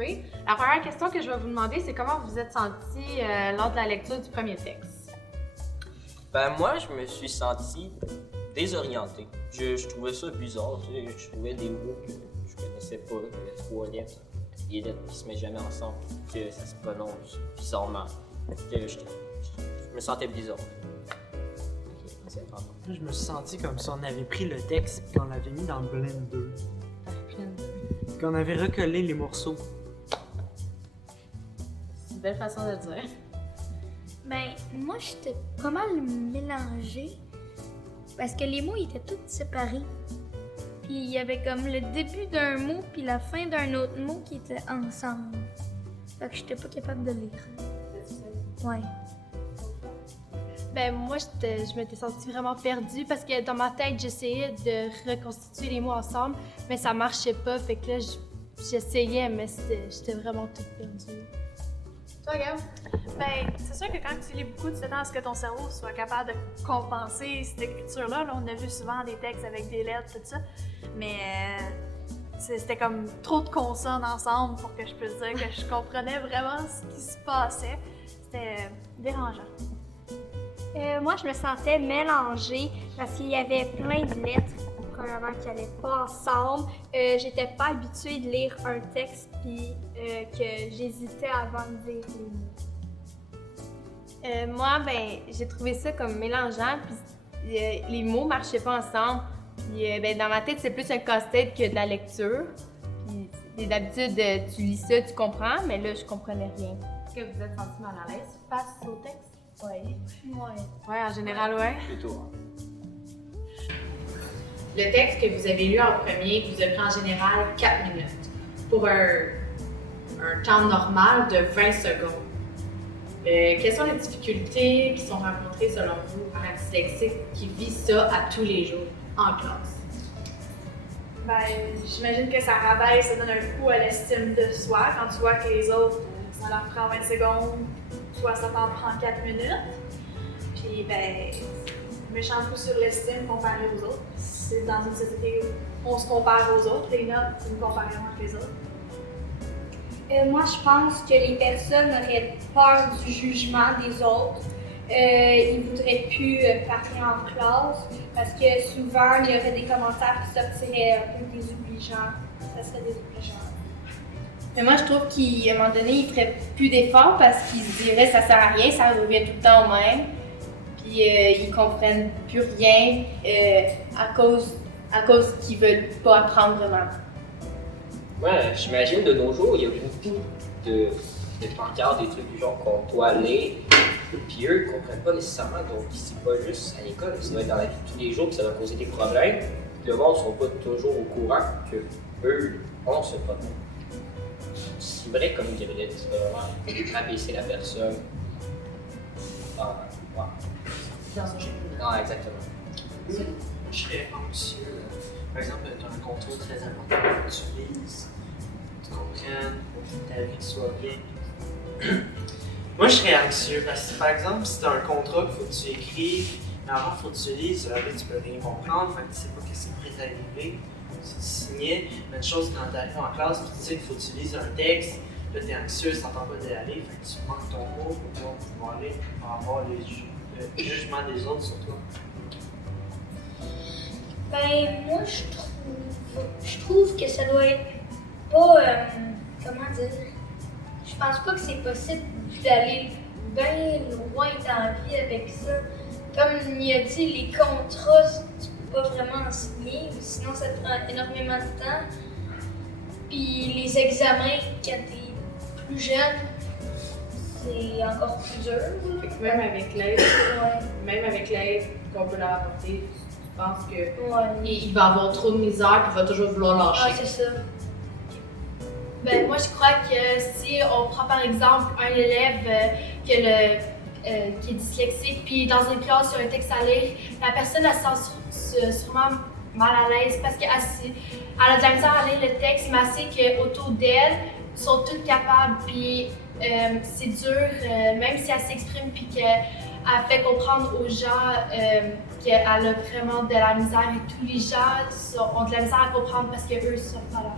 souper. La première question que je vais vous demander, c'est comment vous vous êtes senti lors de la lecture du premier texte? Ben moi, je me suis senti désorienté. Je trouvais ça bizarre, tu sais, je trouvais des mots que je connaissais pas, que 3 lettres, des lettres qui se mettent jamais ensemble, que ça se prononce bizarrement. Que je me sentais bizarre. Je me suis senti comme si on avait pris le texte et qu'on l'avait mis dans le blender. Qu'on avait recollé les morceaux. C'est une belle façon de le dire. Ben, moi, j'étais pas mal mélangée parce que les mots étaient tous séparés. Puis il y avait comme le début d'un mot puis la fin d'un autre mot qui étaient ensemble. Fait que j'étais pas capable de lire. Ouais. Ben moi, je m'étais sentie vraiment perdue parce que dans ma tête, j'essayais de reconstituer les mots ensemble, mais ça marchait pas. Fait que là, j'essayais, mais j'étais vraiment toute perdue. Toi, Gab? Ben, c'est sûr que quand tu lis beaucoup, tu t'attends à ce que ton cerveau soit capable de compenser cette écriture-là. Là, on a vu souvent des textes avec des lettres, tout ça, mais c'était comme trop de consonnes ensemble pour que je puisse dire que je comprenais vraiment ce qui se passait. C'était dérangeant. Moi, je me sentais mélangée parce qu'il y avait plein de lettres, premièrement, qui n'allaient pas ensemble. J'étais pas habituée de lire un texte puis que j'hésitais avant de dire les mots. Moi, ben, j'ai trouvé ça comme mélangeant, puis les mots marchaient pas ensemble. Puis ben, dans ma tête, c'est plus un casse-tête que de la lecture. Puis d'habitude, tu lis ça, tu comprends, mais là, je comprenais rien. Est-ce que vous êtes senti mal à l'aise face au texte? Oui. Oui, en général, oui. Plutôt. Le texte que vous avez lu en premier vous a pris en général 4 minutes pour un temps normal de 20 secondes. Quelles sont les difficultés qui sont rencontrées selon vous par un dyslexique qui vit ça à tous les jours en classe? Ben, j'imagine que ça rabaisse, ça donne un coup à l'estime de soi quand tu vois que les autres, ça leur prend 20 secondes, toi ça t'en prend 4 minutes. Puis ben, méchant coup sur l'estime comparé aux autres. C'est dans une société où on se compare aux autres, les notes, c'est une comparaison entre les autres. Moi, je pense que les personnes auraient peur du jugement des autres. Ils voudraient plus parler en classe parce que souvent, il y aurait des commentaires qui sortiraient un peu désobligeants. Ça serait désobligeant. Mais moi, je trouve qu'à un moment donné, ils feraient plus d'efforts parce qu'ils se diraient ça sert à rien, ça revient tout le temps au même. Puis ils comprennent plus rien à cause qu'ils veulent pas apprendre vraiment. Ouais, j'imagine de nos jours, il y a beaucoup de pancartes, des trucs du genre qu'on doit lire, puis eux ne comprennent pas nécessairement, donc c'est pas juste à l'école, ça va être dans la vie de tous les jours, puis ça va causer des problèmes. Le monde ne sont pas toujours au courant que eux ont ce problème. C'est vrai comme il devrait vraiment abaisser la personne. Ah, ouais. Dans son cheminement. Non, exactement. Je serais anxieux. Par exemple, tu as un contrôle très important que tu lises, tu comprennes, pour que ta vie soit bien. Moi, je serais anxieux parce que, par exemple, si tu as un contrat qu'il faut que tu écrives, mais avant, il faut que tu lises, là, tu peux rien comprendre, fait que tu sais pas qu'est-ce qui pourrait t'arriver. Si tu signais, même chose quand tu arrives en classe, tu sais qu'il faut que tu lises un texte, là, tu es anxieux, ça t'entend pas d'y aller, fait que tu manques ton mot pour pouvoir lire, pour avoir le jugement des autres sur toi. Ben, moi, je trouve que ça doit être pas. Comment dire? Je pense pas que c'est possible d'aller bien loin dans la vie avec ça. Comme il a dit, les contrats, tu peux pas vraiment en signer, sinon ça te prend énormément de temps. Puis les examens, quand t'es plus jeune, c'est encore plus dur. Fait que même avec l'aide, Ouais. même avec l'aide qu'on peut leur apporter, je pense que Ouais. il va avoir trop de misère et il va toujours vouloir Ah, lâcher. c'est ça. Ben, moi, je crois que si on prend par exemple un élève qui est dyslexique, puis dans une classe, il y a un texte à lire, la personne, elle se sent sûrement mal à l'aise parce qu'elle a de la misère à lire le texte, mais elle sait qu'autour d'elle, sont toutes capables, puis c'est dur, même si elle s'exprime, puis qu'elle fait comprendre aux gens qu'elle a vraiment de la misère, et tous les gens ont de la misère à comprendre parce qu'eux sont pas là.